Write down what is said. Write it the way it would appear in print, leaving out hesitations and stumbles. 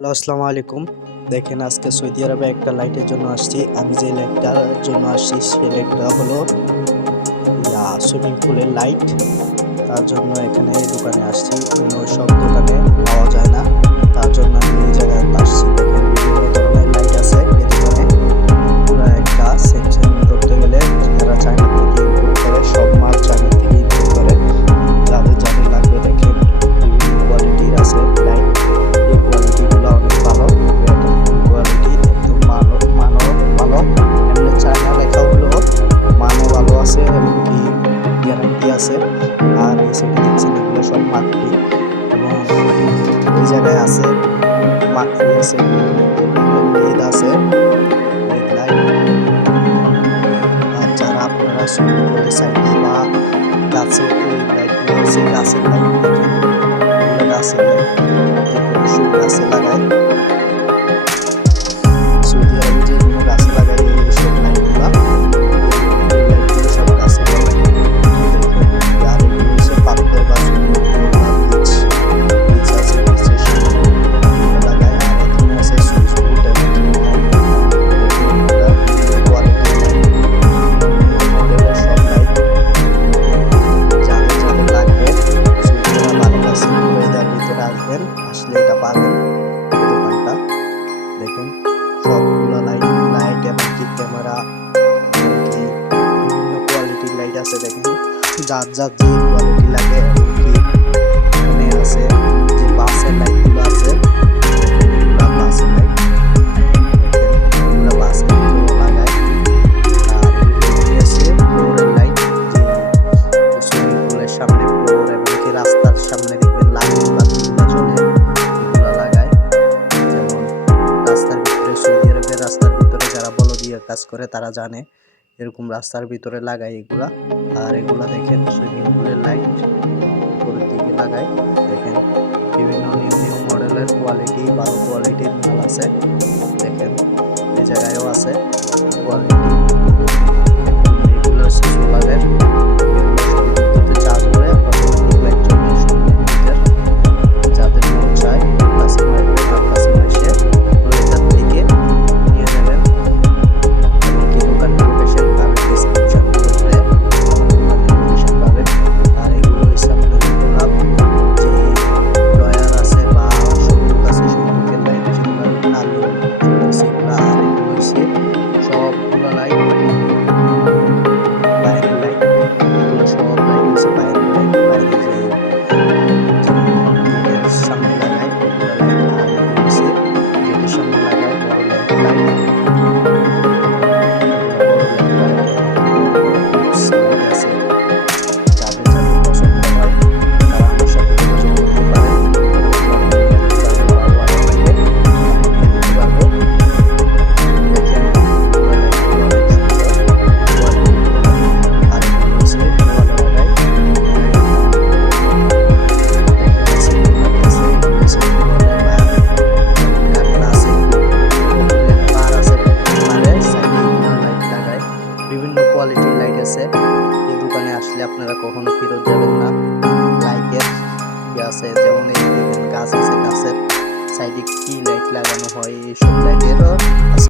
Hello, আসসালামু আলাইকুম। দেখেন, আজকে সৌদি আরবে একটা লাইটের জন্য আসছি। আমি যে লাইটটার জন্য আসছি সেই লাইটটা হলো সুইমিং পুলের লাইট। তার জন্য এখানে এই দোকানে আসছি। অন্য সব দোকানে পাওয়া যায় না, তার জন্য আমি এই জায়গায় আসছি। দেখেন, বিভিন্ন ধরনের লাইট আছে এই দোকানে। পুরো একটা সেকশন ধরতে গেলে যারা চায়না থেকে ইম্পোর্ট করে, সব মাল চায়না থেকে ইম্পোর্ট করে। যাদের যাদের লাগবে দেখেন, বিভিন্ন কোয়ালিটির আছে লাইট। এই কোয়ালিটিগুলো অনেক ভালো, এটা ফুল কোয়ালিটি, একদম ভালো। এমনি চায়না লেখা হলো, মানও ভালো আছে, এমনকি গ্যারান্টি আছে। আর এই সাইডে দেখছেন এগুলো সব মাকড়ি, এবং এই জায়গায় আছে মাকড়ি আছে, বিভিন্ন ধরনের লেদ আছে, লেদ লাইট। আর যারা আপনারা সুইমিং পুলের সাইডে বা গাছে, এই লাইটগুলো হচ্ছে গাছের লাইট। দেখেন, এগুলো গাছের লাইট, যে কোনো গাছে লাগায়। সৌদি আরবে যে কোনো গাছে লাগায় এই সব লাইটগুলা। এই লাইটগুলো সব গাছে লাগায়। দেখেন, আর এগুলো হচ্ছে পাথর বা বীজ আছে, বীজের সামনে এগুলো লাগায়। আর এখানে আছে সুইচ বোর্ড এবং কোয়ালিটির লাইট, মডেলের সব লাইট। যাদের যাদের লাগবে সৌদি আরব ভালো আছে, ওয়েদার ভিতরে আসবেন, আসলে এটা পাবেন এই দোকানটা। দেখেন, সবগুলো লাইট এমনকি ক্যামেরা, এমনকি বিভিন্ন কোয়ালিটির লাইট আছে। দেখেন, যার যার যে কোয়ালিটি লাগে। এমনকি এখানে আছে যে বাসের লাইটগুলো আছে, এগুলো বাসের লাইট। দেখেন, এগুলো বাসের ভিতরেও লাগায়। আর এগুলো আছে ফ্লোরের লাইট, যে সুইমিং পুলের সামনে ফ্লোর, এমনকি রাস্তার সামনে দেখবেন লাইট বাতিগুলো জ্বলে, এগুলো লাগায়। যেমন রাস্তার ভিতরে, সৌদি আরবের রাস্তার ভিতরে যারা বলদিয়া কাজ করে তারা জানে, এরকম রাস্তার ভিতরে লাগায় এগুলা। আর এগুলা দেখেন সুইমিং পুলের লাইট উপরের দিকে লাগায়। দেখেন, বিভিন্ন নিউ মডেলের কোয়ালিটি, ভালো কোয়ালিটির মাল আছে। দেখেন, এই জায়গায়ও আছে কোয়ালিটি। এগুলো হচ্ছে সোলারের, এগুলো সব বিদ্যুতে চার্জ করে অটোমেটিক লাইট জ্বলবে সব বিদ্যুতের। যাদের মন চায় কাছে মারবেন, আর কাছে এসে রোজার থেকে নিয়ে যাবেন। এমনকি দোকানের লোকেশন আর ডিসক্রিপশন করতে দোকানের লোকেশন পাবেন। আর এগুলো হচ্ছে আপনাদের গোলাপ, যে ডয়ার আছে বা সন্দুক আছে, সন্দুকের লাইট যেগুলো আলো জ্বলতেছে এগুলো। আর এগুলো হচ্ছে সবগুলো লাইট বাইরের লাইট। এগুলো সব লাইট হচ্ছে বাইরের লাইট, বাইরে যে গেটের সামনে লাগায় ওগুলো লাইট। আর এগুলো হচ্ছে গেটের সামনে লাগায় বড় ল্যাম্প লাইট, এগুলো বড় ল্যাম্প লাইট। বড় ফিক্স লাইট আছে। যাদের যাদের পছন্দ হয় তারা আমার সাথে যোগাযোগ করতে পারেন, এগুলো আমি নিতে পারবো বা অর্ডার দিলে আমি নিয়ে দিতে পারবো। দেখেন, এগুলো লাইটগুলো অনেক সুন্দর কোয়ালিটিগুলো। আর এগুলো হচ্ছে ওয়ালে লাগায়। বিভিন্ন কোয়ালিটির লাইট আছে। এই দোকানে আসলে আপনারা কখনো ফেরত যাবেন না। লাইটের আছে, যেমন এই দেখেন গাছ আছে, গাছের সাইডে কি লাইট লাগানো হয়, এইসব লাইটেরও আছে।